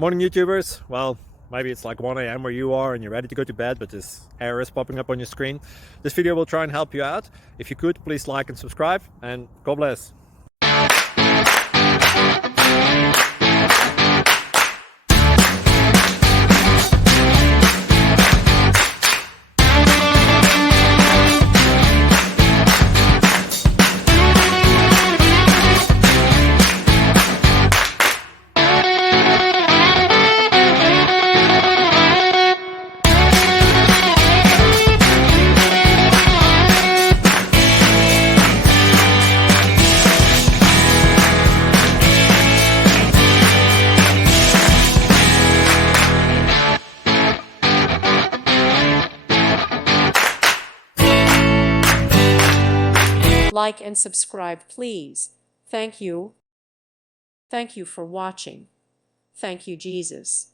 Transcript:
Morning YouTubers. Well, maybe it's like 1 a.m. where you are and you're ready to go to bed, but this error is popping up on your screen. This video will try and help you out. If you could, please like and subscribe, and God bless. Like and subscribe, please. Thank you. Thank you for watching. Thank you, Jesus.